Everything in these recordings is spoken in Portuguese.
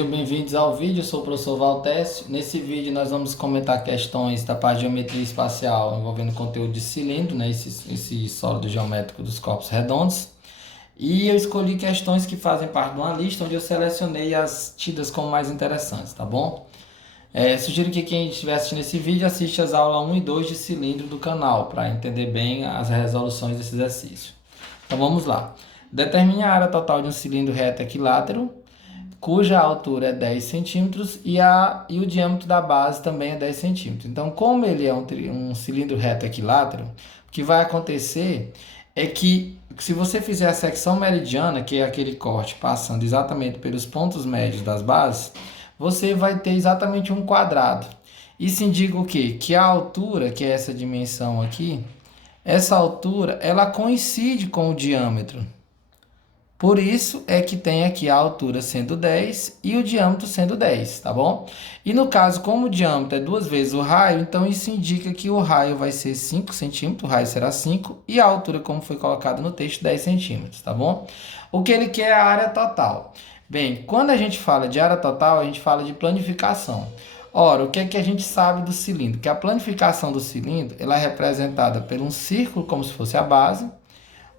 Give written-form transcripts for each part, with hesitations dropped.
Sejam bem-vindos ao vídeo, eu sou o professor Valtécio. Nesse vídeo nós vamos comentar questões da parte de geometria espacial envolvendo conteúdo de cilindro, né, esse sólido geométrico dos corpos redondos. E eu escolhi questões que fazem parte de uma lista onde eu selecionei as tidas como mais interessantes, tá bom? Sugiro que quem estiver assistindo esse vídeo assista as aulas 1 e 2 de cilindro do canal, para entender bem as resoluções desse exercício. Então vamos lá. Determine a área total de um cilindro reto equilátero cuja altura é 10 centímetros e o diâmetro da base também é 10 centímetros. Então, como ele é um cilindro reto equilátero, o que vai acontecer é que se você fizer a secção meridiana, que é aquele corte passando exatamente pelos pontos médios das bases, você vai ter exatamente um quadrado. Isso indica o quê? Que a altura, que é essa dimensão aqui, essa altura, ela coincide com o diâmetro. Por isso é que tem aqui a altura sendo 10 e o diâmetro sendo 10, tá bom? E no caso, como o diâmetro é duas vezes o raio, então isso indica que o raio vai ser 5 centímetros, o raio será 5, e a altura, como foi colocado no texto, 10 centímetros, tá bom? O que ele quer é a área total. Bem, quando a gente fala de área total, a gente fala de planificação. Ora, o que é que a gente sabe do cilindro? Que a planificação do cilindro, ela é representada por um círculo, como se fosse a base,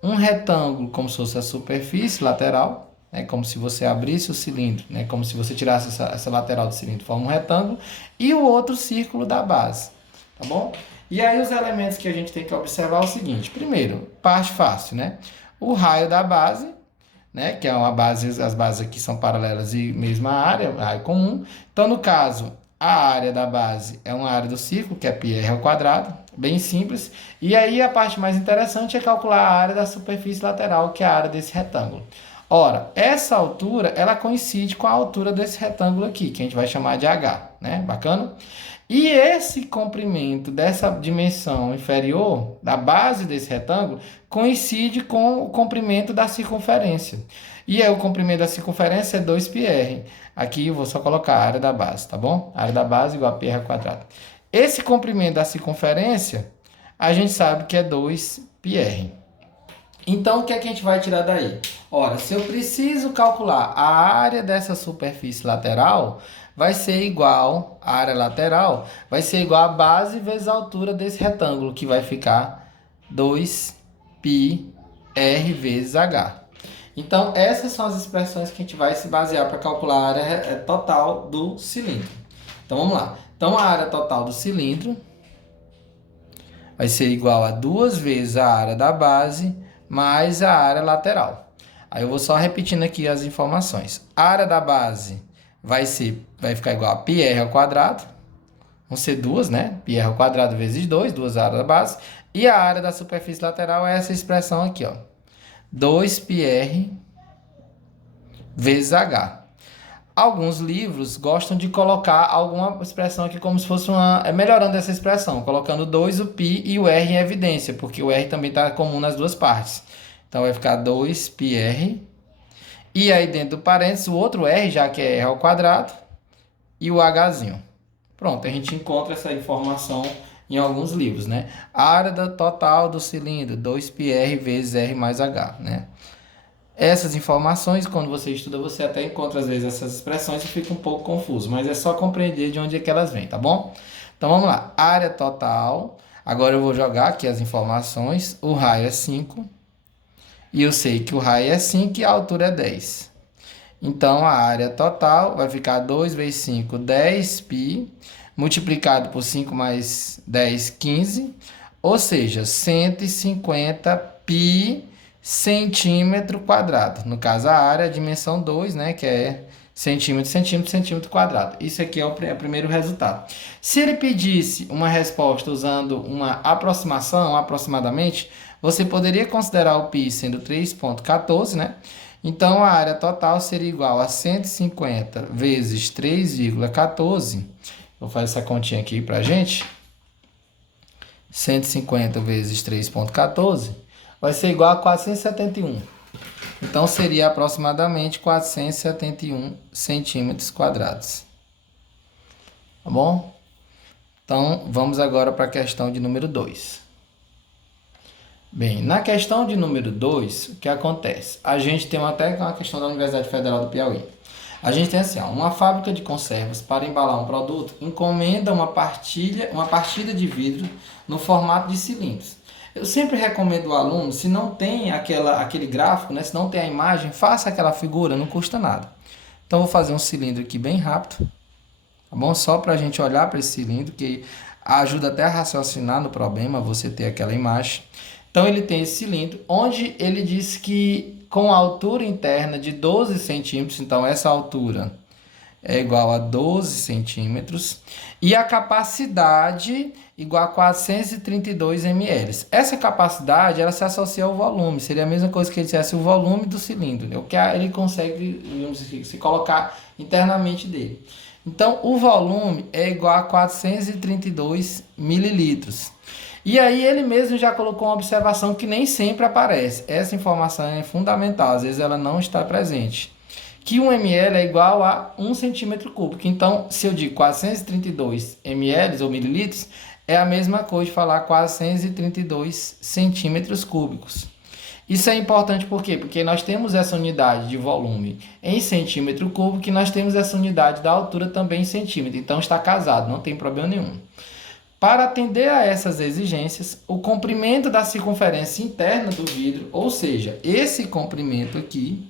um retângulo como se fosse a superfície lateral, né, como se você abrisse o cilindro, né, como se você tirasse essa lateral do cilindro, forma um retângulo, e o outro círculo da base, tá bom? E aí os elementos que a gente tem que observar é o seguinte: primeiro, parte fácil, né? O raio da base, né, que é uma base, as bases aqui são paralelas e mesma área, raio comum. Então, no caso, a área da base é uma área do círculo, que é πr ao quadrado, bem simples. E aí a parte mais interessante é calcular a área da superfície lateral, que é a área desse retângulo. Ora, essa altura, ela coincide com a altura desse retângulo aqui, que a gente vai chamar de h, né? Bacana? E esse comprimento dessa dimensão inferior, da base desse retângulo, coincide com o comprimento da circunferência. E aí o comprimento da circunferência é 2πr. Aqui eu vou só colocar a área da base, tá bom? A área da base igual a πr ao quadrado. Esse comprimento da circunferência, a gente sabe que é 2πr. Então, o que é que a gente vai tirar daí? Ora, se eu preciso calcular a área dessa superfície lateral, vai ser igual, a área lateral, vai ser igual a base vezes a altura desse retângulo, que vai ficar 2πr vezes h. Então, essas são as expressões que a gente vai se basear para calcular a área total do cilindro. Então, vamos lá. Então, a área total do cilindro vai ser igual a 2 vezes a área da base mais a área lateral. Aí eu vou só repetindo aqui as informações. A área da base vai ficar igual a πr ao quadrado. Vão ser duas, né? Πr ao quadrado vezes 2, duas áreas da base. E a área da superfície lateral é essa expressão aqui, ó. 2πr vezes h. Alguns livros gostam de colocar alguma expressão aqui como se fosse melhorando essa expressão, colocando 2, o π e o r em evidência, porque o r também está comum nas duas partes. Então, vai ficar 2πr. E aí, dentro do parênteses, o outro r, já que é r ao quadrado, e o hzinho. Pronto, a gente encontra essa informação em alguns livros, né? A área total do cilindro, 2πr vezes r mais h, né? Essas informações, quando você estuda, você até encontra às vezes essas expressões e fica um pouco confuso, mas é só compreender de onde é que elas vêm, tá bom? Então vamos lá, área total, agora eu vou jogar aqui as informações, o raio é 5, e eu sei que o raio é 5 e a altura é 10. Então a área total vai ficar 2 vezes 5, 10π, multiplicado por 5 mais 10, 15, ou seja, 150π centímetro quadrado. No caso, a área, a dimensão 2, né, que é centímetro, centímetro, centímetro quadrado. Isso aqui é o primeiro resultado. Se ele pedisse uma resposta usando uma aproximação, aproximadamente, você poderia considerar o π sendo 3,14, né? Então, a área total seria igual a 150 vezes 3,14. Vou fazer essa continha aqui pra gente. 150 vezes 3,14 vai ser igual a 471. Então, seria aproximadamente 471 centímetros quadrados. Tá bom? Então, vamos agora para a questão de número 2. Bem, na questão de número 2, o que acontece? A gente tem até uma questão da Universidade Federal do Piauí. A gente tem assim, ó, uma fábrica de conservas para embalar um produto encomenda uma partida de vidro no formato de cilindros. Eu sempre recomendo ao aluno, se não tem aquele gráfico, né, se não tem a imagem, faça aquela figura, não custa nada. Então, vou fazer um cilindro aqui bem rápido, tá bom? Só para a gente olhar para esse cilindro, que ajuda até a raciocinar no problema, você ter aquela imagem. Então, ele tem esse cilindro, onde ele diz que com a altura interna de 12 centímetros, então essa altura é igual a 12 centímetros, e a capacidade igual a 432 ml. Essa capacidade, ela se associa ao volume, seria a mesma coisa que ele dissesse o volume do cilindro, né? O que ele consegue, digamos assim, se colocar internamente dele. Então, o volume é igual a 432 mililitros. E aí ele mesmo já colocou uma observação que nem sempre aparece. Essa informação é fundamental, às vezes ela não está presente. Que 1 ml é igual a 1 centímetro cúbico. Então, se eu digo 432 ml ou mililitros, é a mesma coisa de falar 432 centímetros cúbicos. Isso é importante por quê? Porque nós temos essa unidade de volume em centímetro cúbico e nós temos essa unidade da altura também em centímetro. Então, está casado, não tem problema nenhum. Para atender a essas exigências, o comprimento da circunferência interna do vidro, ou seja, esse comprimento aqui,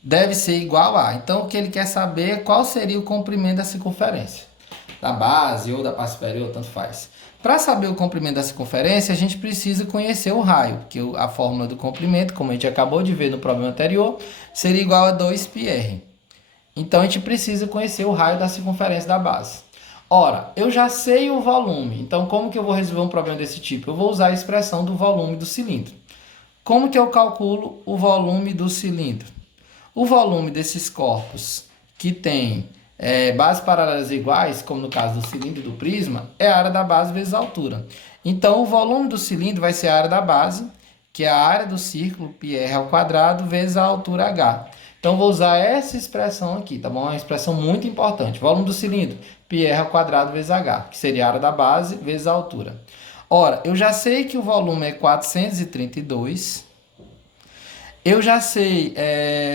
deve ser igual a. Então, o que ele quer saber é qual seria o comprimento da circunferência, da base ou da parte superior, tanto faz. Para saber o comprimento da circunferência, a gente precisa conhecer o raio, porque a fórmula do comprimento, como a gente acabou de ver no problema anterior, seria igual a 2πr. Então, a gente precisa conhecer o raio da circunferência da base. Ora, eu já sei o volume. Então, como que eu vou resolver um problema desse tipo? Eu vou usar a expressão do volume do cilindro. Como que eu calculo o volume do cilindro? O volume desses corpos que tem bases paralelas iguais, como no caso do cilindro e do prisma, é a área da base vezes a altura. Então, o volume do cilindro vai ser a área da base, que é a área do círculo, πr ao quadrado, vezes a altura h. Então, vou usar essa expressão aqui, tá bom? É uma expressão muito importante. Volume do cilindro, πr ao quadrado vezes h, que seria a área da base vezes a altura. Ora, eu já sei que o volume é 432. Eu já sei,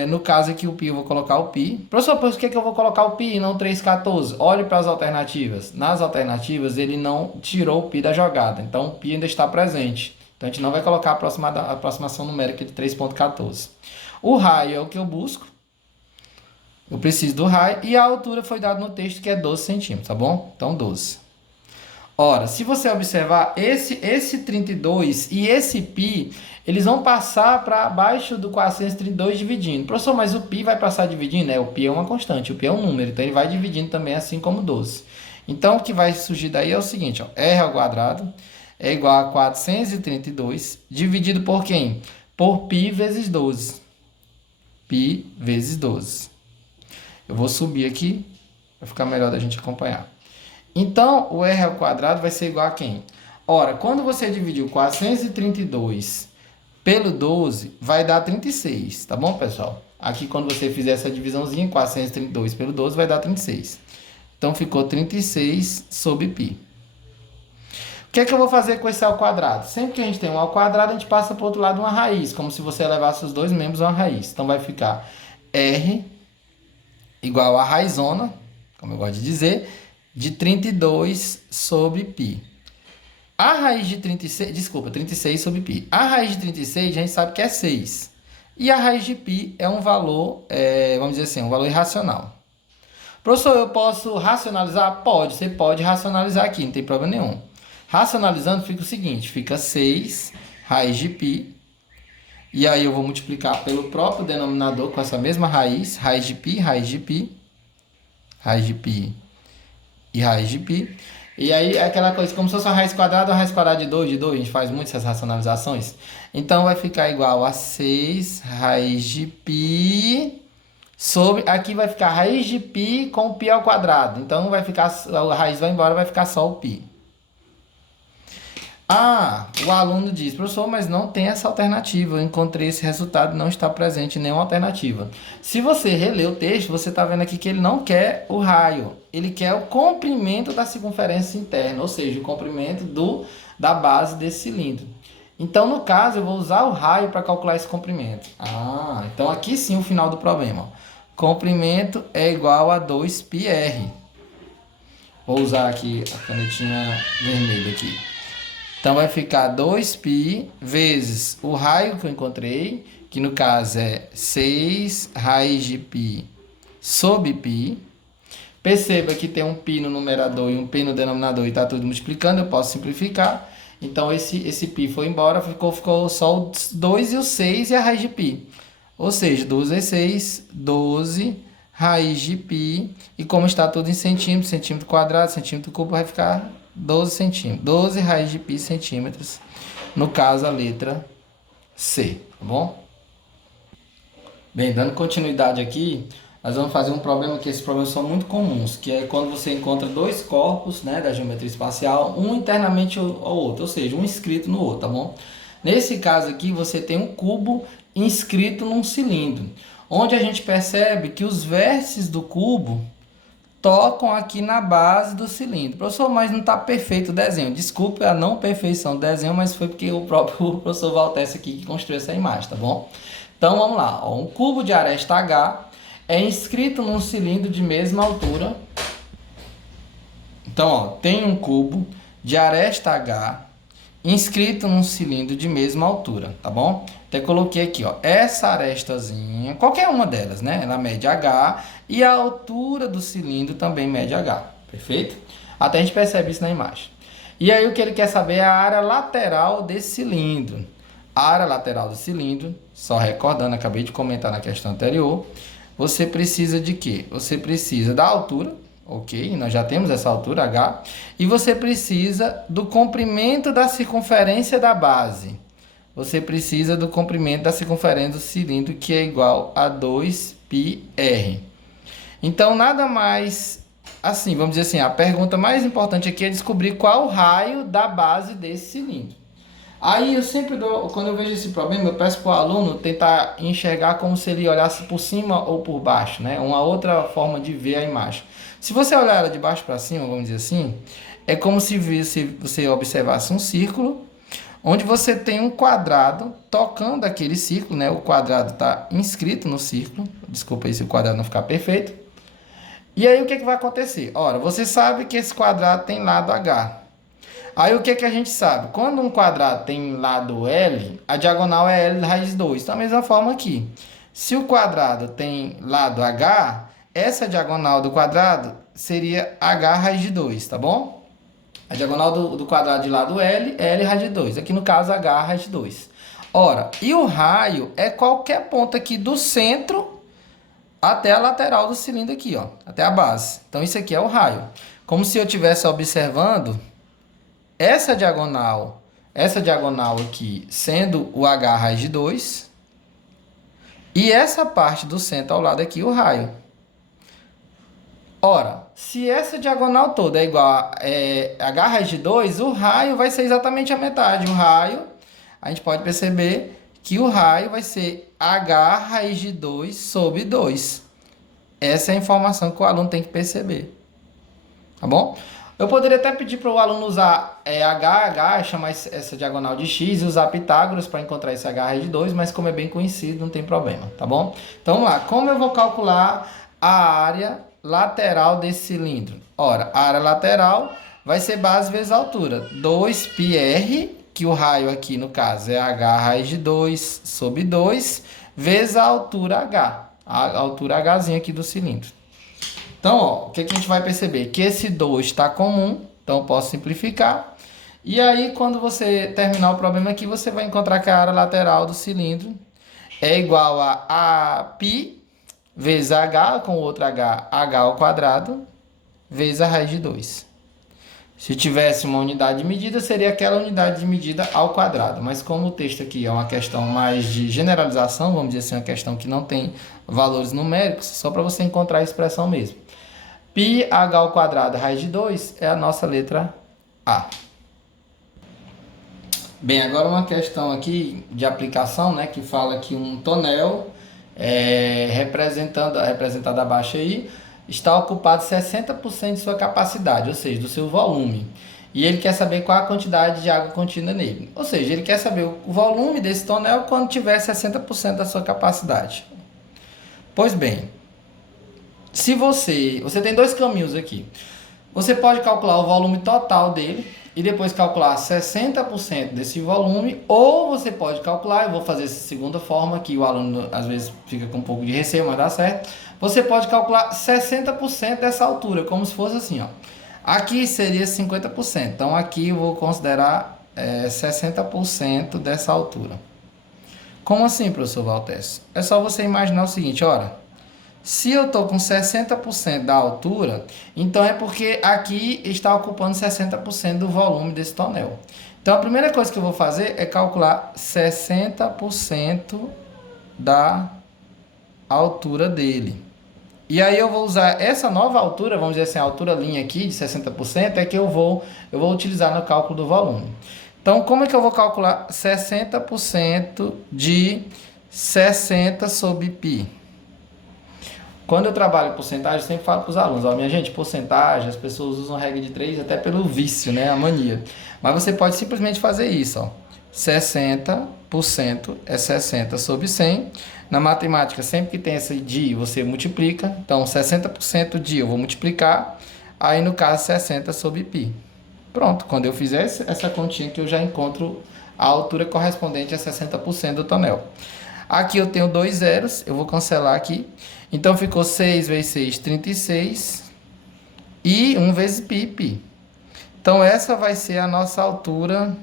no caso aqui o π, eu vou colocar o π. Professor, por que eu vou colocar o π e não 314? Olhe para as alternativas. Nas alternativas, ele não tirou o π da jogada. Então, o π ainda está presente. Então, a gente não vai colocar a aproximação numérica de 3,14. O raio é o que eu busco. Eu preciso do raio. E a altura foi dada no texto, que é 12 centímetros, tá bom? Então, 12. Ora, se você observar, esse 32 e esse π, eles vão passar para baixo do 432 dividindo. Professor, mas o π vai passar dividindo? O π é uma constante, o π é um número, então ele vai dividindo também assim como 12. Então, o que vai surgir daí é o seguinte, ó, r ao quadrado é igual a 432 dividido por quem? Por π vezes 12. π vezes 12. Eu vou subir aqui, para ficar melhor da gente acompanhar. Então, o r ao quadrado vai ser igual a quem? Ora, quando você dividir o 432 pelo 12, vai dar 36, tá bom, pessoal? Aqui, quando você fizer essa divisãozinha, 432 pelo 12 vai dar 36. Então, ficou 36 sobre π. O que é que eu vou fazer com esse ao quadrado? Sempre que a gente tem um ao quadrado, a gente passa para o outro lado uma raiz, como se você levasse os dois membros a uma raiz. Então, vai ficar r igual a raizona, como eu gosto de dizer, de 32 sobre π. A raiz de 36 sobre π. A raiz de 36 a gente sabe que é 6. E a raiz de π é um valor, vamos dizer assim, um valor irracional. Professor, eu posso racionalizar? Pode, você pode racionalizar aqui, não tem problema nenhum. Racionalizando fica o seguinte, fica 6 raiz de π. E aí eu vou multiplicar pelo próprio denominador com essa mesma raiz de π, raiz de π, raiz de π e raiz de π. E aí é aquela coisa, como se fosse uma raiz quadrada ou raiz quadrada de 2, a gente faz muito essas racionalizações. Então vai ficar igual a 6 raiz de π sobre, aqui vai ficar raiz de π com π ao quadrado. Então vai ficar, a raiz vai embora, vai ficar só o π. Ah, o aluno diz, professor, mas não tem essa alternativa. Eu encontrei esse resultado, não está presente nenhuma alternativa. Se você reler o texto, você está vendo aqui que ele não quer o raio. Ele quer o comprimento da circunferência interna, ou seja, o comprimento da base desse cilindro. Então, no caso, eu vou usar o raio para calcular esse comprimento. Ah, então aqui sim o final do problema. Ó. Comprimento é igual a 2πr. Vou usar aqui a canetinha vermelha aqui. Então, vai ficar 2π vezes o raio que eu encontrei, que no caso é 6 raiz de π sobre π. Perceba que tem um π no numerador e um π no denominador e está tudo multiplicando, eu posso simplificar. Então, esse π foi embora, ficou só o 2 e o 6 e a raiz de π. Ou seja, 12 vezes 6, 12 raiz de π. E como está tudo em centímetros, centímetro quadrado, centímetro cubo, vai ficar 12 centímetros. 12 raiz de π centímetros. No caso, a letra C, tá bom? Bem, dando continuidade aqui, nós vamos fazer um problema que esses problemas são muito comuns, que é quando você encontra dois corpos, né, da geometria espacial, um internamente ao outro, ou seja, um inscrito no outro, tá bom? Nesse caso aqui, você tem um cubo inscrito num cilindro, onde a gente percebe que os vértices do cubo tocam aqui na base do cilindro. Professor, mas não está perfeito o desenho. Desculpe a não perfeição do desenho, mas foi porque o próprio professor Valtesse aqui que construiu essa imagem, tá bom? Então, vamos lá. Ó, um cubo de aresta H é inscrito num cilindro de mesma altura. Então, ó, tem um cubo de aresta H inscrito num cilindro de mesma altura, tá bom? Até coloquei aqui, ó, essa arestazinha, qualquer uma delas, né? Ela mede H e a altura do cilindro também mede H, perfeito? Até a gente percebe isso na imagem. E aí o que ele quer saber é a área lateral desse cilindro. A área lateral do cilindro, só recordando, acabei de comentar na questão anterior, você precisa de quê? Você precisa da altura, ok? Nós já temos essa altura H. E você precisa do comprimento da circunferência da base. Você precisa do comprimento da circunferência do cilindro, que é igual a 2πr. Então, nada mais assim, vamos dizer assim, a pergunta mais importante aqui é descobrir qual o raio da base desse cilindro. Aí eu sempre dou, quando eu vejo esse problema, eu peço para o aluno tentar enxergar como se ele olhasse por cima ou por baixo, né? Uma outra forma de ver a imagem. Se você olhar ela de baixo para cima, vamos dizer assim, é como se você observasse um círculo, onde você tem um quadrado tocando aquele círculo, né? O quadrado está inscrito no círculo. Desculpa aí se o quadrado não ficar perfeito. E aí o que vai acontecer? Ora, você sabe que esse quadrado tem lado H. Aí o que a gente sabe? Quando um quadrado tem lado L, a diagonal é L raiz de 2. Da mesma forma aqui. Se o quadrado tem lado H, essa diagonal do quadrado seria H raiz de 2, tá bom? A diagonal do quadrado de lado L é L raiz de 2. Aqui no caso, H raiz de 2. Ora, e o raio é qualquer ponto aqui do centro até a lateral do cilindro aqui, ó. Até a base. Então, isso aqui é o raio. Como se eu estivesse observando essa diagonal aqui sendo o H raiz de 2 e essa parte do centro ao lado aqui o raio. Ora, se essa diagonal toda é igual a H raiz de 2, o raio vai ser exatamente a metade. O raio, a gente pode perceber que o raio vai ser H raiz de 2 sobre 2. Essa é a informação que o aluno tem que perceber. Tá bom? Eu poderia até pedir para o aluno usar H, chamar essa diagonal de x e usar Pitágoras para encontrar esse H raiz de 2, mas como é bem conhecido, não tem problema, tá bom? Então, vamos lá. Como eu vou calcular a área lateral desse cilindro? Ora, a área lateral vai ser base vezes altura. 2πr, que o raio aqui, no caso, é H raiz de 2 sobre 2, vezes a altura H. A altura Hzinha aqui do cilindro. Então, ó, o que a gente vai perceber? Que esse 2 está comum, então eu posso simplificar. E aí, quando você terminar o problema aqui, você vai encontrar que a área lateral do cilindro é igual a π vezes h, com o outro h ao quadrado, vezes a raiz de 2. Se tivesse uma unidade de medida, seria aquela unidade de medida ao quadrado. Mas como o texto aqui é uma questão mais de generalização, vamos dizer assim, uma questão que não tem valores numéricos, só para você encontrar a expressão mesmo. Πh ao quadrado raiz de 2 é a nossa letra A. Bem, agora uma questão aqui de aplicação, né, que fala que um tonel, representado abaixo aí, está ocupado 60% de sua capacidade, ou seja, do seu volume. e ele quer saber qual a quantidade de água contida nele. Ou seja, ele quer saber o volume desse tonel quando tiver 60% da sua capacidade. Pois bem, se você tem dois caminhos aqui. Você pode calcular o volume total dele e depois calcular 60% desse volume, ou você pode calcular, eu vou fazer essa segunda forma que o aluno às vezes fica com um pouco de receio, mas dá certo. Você pode calcular 60% dessa altura, como se fosse assim, ó. Aqui seria 50%, então aqui eu vou considerar 60% dessa altura. Como assim, professor Valtes? É só você imaginar o seguinte, ora, se eu estou com 60% da altura, então é porque aqui está ocupando 60% do volume desse tonel. Então a primeira coisa que eu vou fazer é calcular 60% da altura dele. E aí eu vou usar essa nova altura, vamos dizer assim, a altura linha aqui de 60%, é que eu vou utilizar no cálculo do volume. Então como é que eu vou calcular 60% de 60 sobre π? Quando eu trabalho porcentagem, eu sempre falo para os alunos, ó, minha gente, porcentagem, as pessoas usam regra de 3 até pelo vício, né, a mania. Mas você pode simplesmente fazer isso, ó. 60% é 60 sobre 100. Na matemática, sempre que tem esse de, você multiplica. Então, 60% de eu vou multiplicar. Aí, no caso, 60 sobre π. Pronto, quando eu fizer essa continha que eu já encontro a altura correspondente a 60% do tonel. Aqui eu tenho dois zeros, eu vou cancelar aqui. Então, ficou 6 vezes 6, 36. E 1 vezes π, π. Então, essa vai ser a nossa altura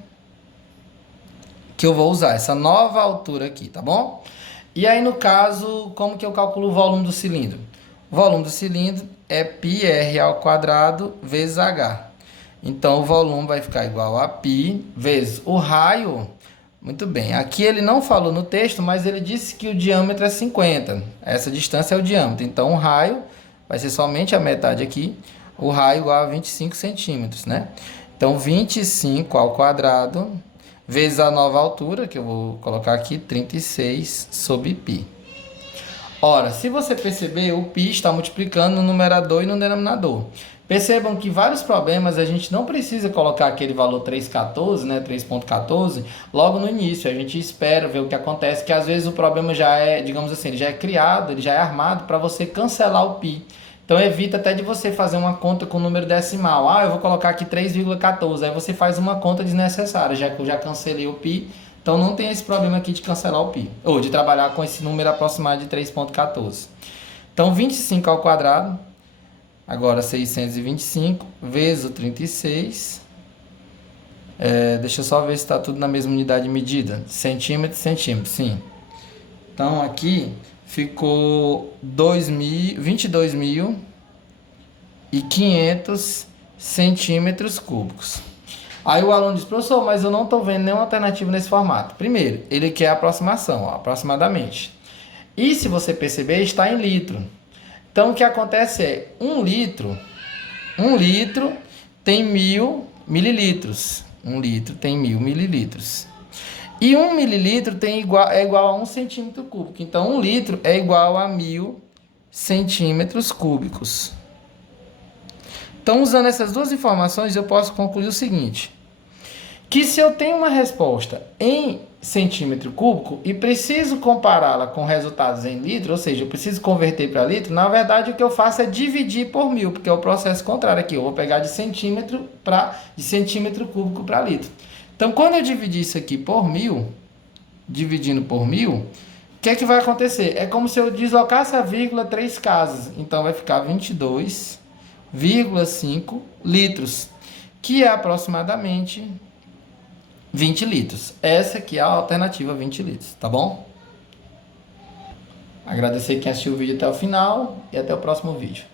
que eu vou usar. Essa nova altura aqui, tá bom? E aí, no caso, como que eu calculo o volume do cilindro? O volume do cilindro é πr ao quadrado vezes h. Então, o volume vai ficar igual a π vezes o raio. Muito bem, aqui ele não falou no texto, mas ele disse que o diâmetro é 50. Essa distância é o diâmetro. Então, o raio vai ser somente a metade aqui. O raio igual a 25 centímetros, né? Então, 25 ao quadrado vezes a nova altura, que eu vou colocar aqui, 36 sobre π. Ora, se você perceber, o π está multiplicando no numerador e no denominador. Percebam que vários problemas a gente não precisa colocar aquele valor 3,14, né, 3,14, logo no início. A gente espera ver o que acontece, que às vezes o problema já é, digamos assim, ele já é criado, ele já é armado para você cancelar o π. Então evita até de você fazer uma conta com número decimal. Ah, eu vou colocar aqui 3,14, aí você faz uma conta desnecessária, já que eu já cancelei o π. Então não tem esse problema aqui de cancelar o π, ou de trabalhar com esse número aproximado de 3,14. Então 25 ao quadrado, agora 625, vezes o 36. Deixa eu só ver se está tudo na mesma unidade de medida. Centímetro, centímetro, sim. Então aqui ficou 22.500 centímetros cúbicos. Aí o aluno diz, professor, mas eu não estou vendo nenhuma alternativa nesse formato. Primeiro, ele quer aproximação, ó, aproximadamente. E se você perceber, está em litro. Então o que acontece é, um litro tem 1.000 mililitros. 1 litro tem 1.000 mililitros. E 1 mililitro é igual a 1 centímetro cúbico. Então 1 litro é igual a 1.000 centímetros cúbicos. Então, usando essas duas informações, eu posso concluir o seguinte, que se eu tenho uma resposta em centímetro cúbico e preciso compará-la com resultados em litro, ou seja, eu preciso converter para litro, na verdade o que eu faço é dividir por 1.000, porque é o processo contrário aqui, eu vou pegar de centímetro cúbico para litro. Então, quando eu dividir isso aqui por 1.000, dividindo por 1.000, o que é que vai acontecer? É como se eu deslocasse a vírgula 3 casas, então vai ficar 22,5 litros, que é aproximadamente 20 litros. Essa aqui é a alternativa 20 litros, tá bom? Agradecer quem assistiu o vídeo até o final e até o próximo vídeo.